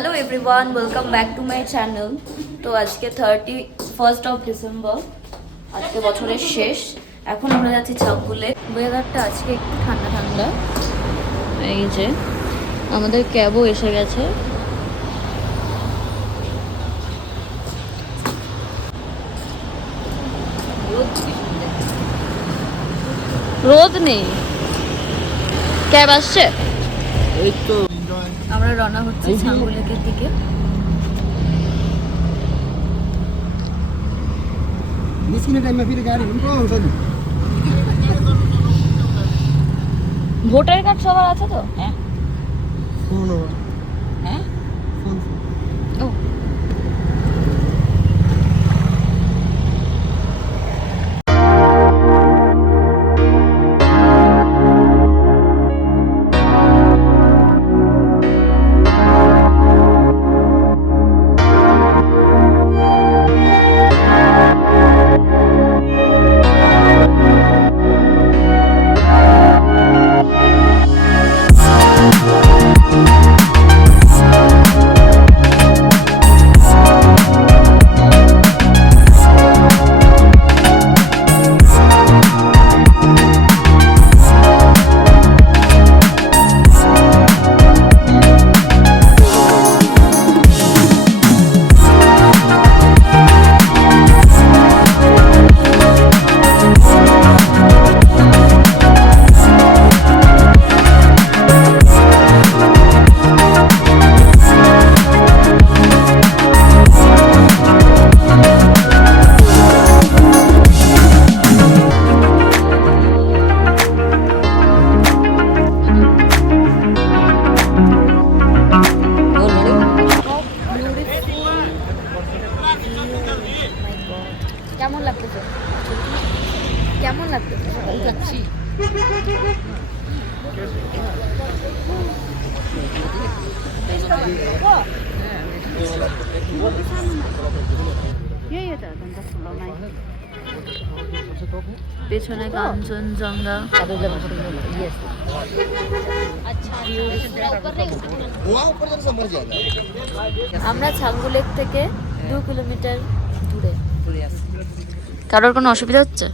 Hello everyone, welcome back to my channel. তো আজকে 31 December, আজকে বছরের শেষ। এখন আমরা যাচ্ছি চাকুলে। ওয়েদারটা আজকে একটু ঠান্ডা ঠান্ডা। এই যে আমাদের ক্যাবও এসে গেছে। রোদ নেই, ক্যাব আসছে। এই তো আমরা রওনা হচ্ছি ছাঙ্গুলেকের দিকে। निस्किने टाइममा फेरि गाडी हुनु आउँछ नि। ভোটার কার্ড সবার আছে তো? হ্যাঁ ফোন हो হ্যাঁ ফোন ও কেমন লাগতেছে? কেমন লাগতেছে? যাচ্ছি পেছনে কাঞ্চনজঙ্ঘা। আমরা ছাঙ্গুলেক থেকে 2 কিলোমিটার দূরে। কারোর কোনো অসুবিধা হচ্ছে?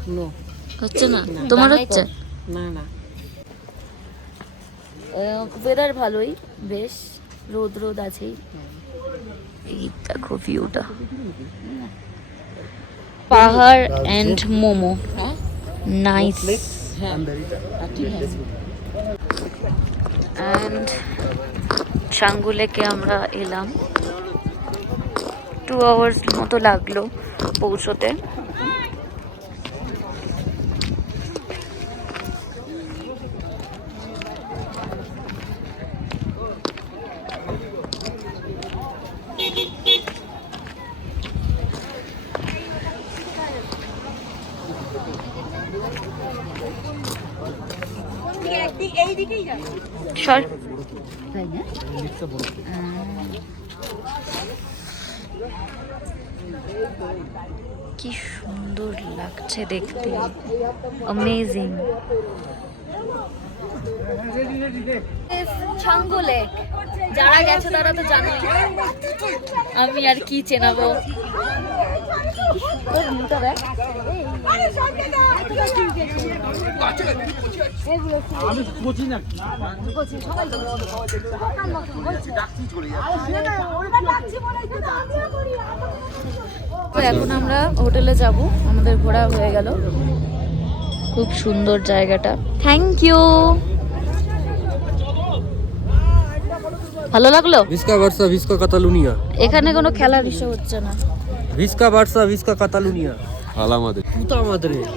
হচ্ছে না? তোমার হচ্ছে? না না ওয়েদার ভালোই, বেশ রোদ রোদ আছেই। এই দেখো ভিউটা, পাহাড় এন্ড মোমো, নাইস। অ্যান্ড ছাঙ্গুলেকে আমরা এলাম। 2 আওয়ার্স মতো লাগলো পৌঁছতে। সর কি সুন্দর লাগছে দেখতে, অ্যামেজিং। ছাঙ্গুলেক যারা গেছে তারা তো জানে, আমি আর কি চেনাবো। এখন আমরা হোটেলে যাব, আমাদের ঘোরা হয়ে গেল। খুব সুন্দর জায়গাটা, থ্যাংক ইউ। ভালো লাগলো। ভিস্কা বার্সা ভিস্কা কাতালুনিয়া। এখানে কোনো খেলা বিষয় হচ্ছে না। ভিস্কা বার্সা ভিস্কা কাতালুনিয়া। আমাদের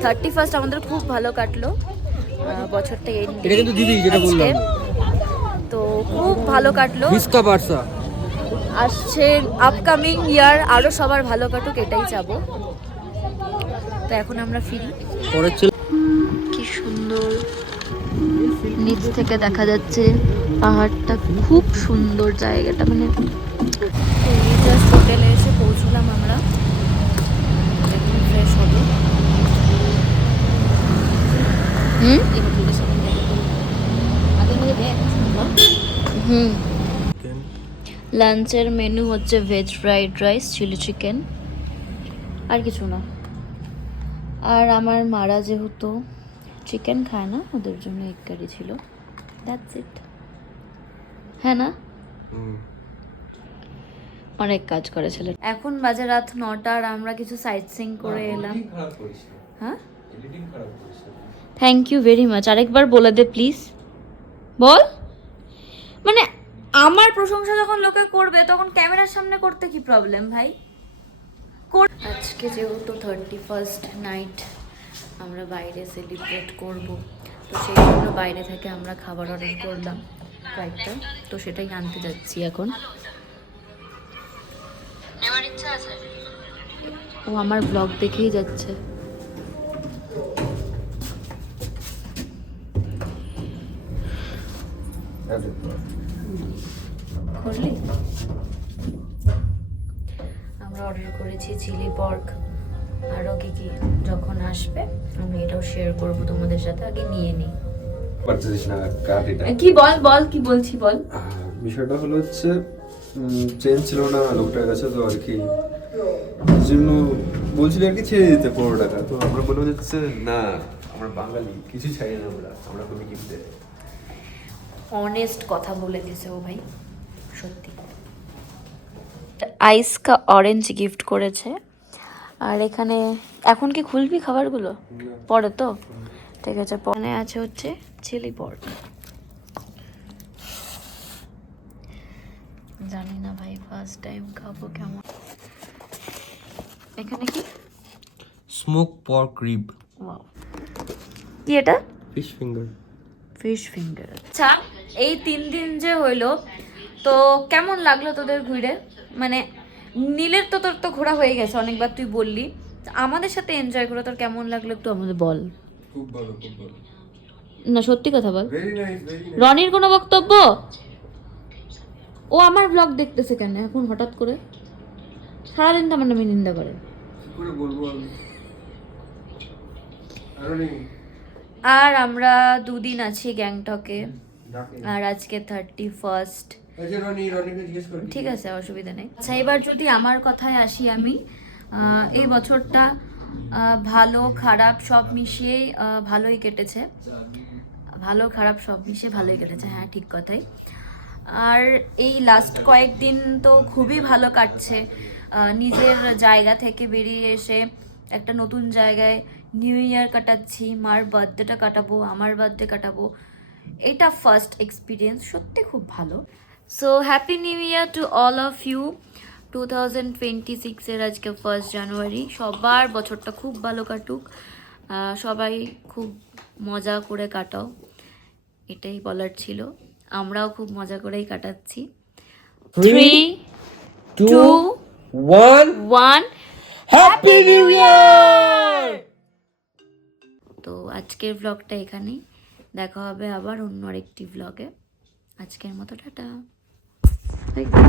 31 আমাদের খুব ভালো কাটলো। বছরটা এটা কিন্তু দিদি যেটা বললাম, তো খুব ভালো কাটলো। ভিস্কা বার্সা আসছে আপকামিং ইয়ার আরো সবার ভালো কাটুক, এটাই চাবো। তো এখন আমরা ফিরি। পরের কি সুন্দর নিচ থেকে দেখা যাচ্ছে পাহাড়টা, খুব সুন্দর জায়গাটা। মানে জাস্ট হোটেলে এসে পৌঁছলাম আমরা, একদম ফ্রেশ হবে। লাঞ্চের মেনু হচ্ছে veg fried rice, chilli chicken, আর কিছু না। আর আমার মারা যেহেতু চিকেন খায় না, ওদের জন্য এগ কারি ছিল। That's it. হ্যাঁ না, অনেক কাজ করে ছেলে। এখন বাজে রাত 9টা আর আমরা কিছু সাইট সিং করে এলাম। হ্যাঁ, থ্যাংক ইউ ভেরি মাচ। আরেকবার বলে দে প্লিজ, বল। মানে আমার প্রশংসা যখন লোকে করবে তখন ক্যামেরার সামনে করতে কি প্রবলেম ভাই? আজকে যেহেতু 31st নাইট, আমরা বাইরে সেলিব্রেট করব, তো সেই জন্য বাইরে থেকে আমরা খাবার অর্ডার করলাম কয়েকটা, তো সেটাই আনতে যাচ্ছি এখন। ও আমার ব্লগ দেখেই যাচ্ছে। খুললি? আমরা অর্ডার করেছি চিলি পর্ক, আরও কি কি যখন আসবে আমি এটাও শেয়ার করব তোমাদের সাথে। আগে নিয়ে নিই। পারছিস না কাট এটা। কি বল বল, কি বলছি বল। বিষয়টা হলো হচ্ছে চেঞ্জ ছিল না লোকটার কাছে, তো আর কি জন্য বলছিল আর কি ছেড়ে দিতে 15 টাকা। তো আমরা বলে হচ্ছে না, আমরা বাঙালি, কিছু চাই না, আমরা কোনো কিনতে। অনেস্ট কথা বলে দিছে ও ভাই, সত্যি। আইস কা অরেঞ্জ গিফট করেছে। আর এখানে এখন কি খুলবি খাবারগুলো? পরে তো, ঠিক আছে। পরে আছে হচ্ছে চিলি পর্ক। জানি না ভাই, ফার্স্ট টাইম খাবো কেমন। এখানে কি? Smoke pork rib. ওয়াও, কি এটা? Fish finger. Fish finger. আচ্ছা, এই 3 দিন যে হইলো, তো কেমন লাগলো তোদের ঘুরে? মানে নীলের তো তোর তো ঘোরা হয়ে গেছে অনেকবার, তুই বললি। আমাদের সাথে এনজয় করে তোর কেমন লাগলো একটু আমাদের বল। খুব ভালো, খুব ভালো। না সত্যি কথা বল। Very nice, very nice. রনির কোনো বক্তব্য? ও আমার ব্লগ দেখতেছে কেন এখন হঠাৎ করে? সারাদিন তো আমার নামে নিন্দা করে। কি করে বলবো আমি? আর আমরা 2 দিন আছি গ্যাংটকে, আর আজকে 31st। ঠিক আছে, অসুবিধা নেই। আচ্ছা, এবার যদি আমার কথায় আসি, আমি এই বছরটা ভালো খারাপ সব মিশিয়েই ভালোই কেটেছে। ভালো খারাপ সব মিশিয়ে ভালোই কেটেছে, হ্যাঁ ঠিক কথাই। আর এই লাস্ট কয়েকদিন তো খুবই ভালো কাটছে। নিজের জায়গা থেকে বেরিয়ে এসে একটা নতুন জায়গায় নিউ ইয়ার কাটাচ্ছি, মার বার্থডেটা কাটাবো, আমার বার্থডে কাটাবো। এটা ফার্স্ট এক্সপিরিয়েন্স, সত্যি খুব ভালো। So happy new year to all of you. 2026-এর আজকে 1st জানুয়ারি। সবার বছরটা খুব ভালো কাটুক, সবাই খুব মজা করে কাটাও, এটাই বলার ছিল। আমরাও খুব মজা করেই কাটাচ্ছি। 3, 2, 1 হ্যাপি নিউ ইয়ার। তো আজকের ব্লগটা এখানেই, দেখা হবে আবার অন্য আরেকটি ব্লগে। আজকের মতো টাটা।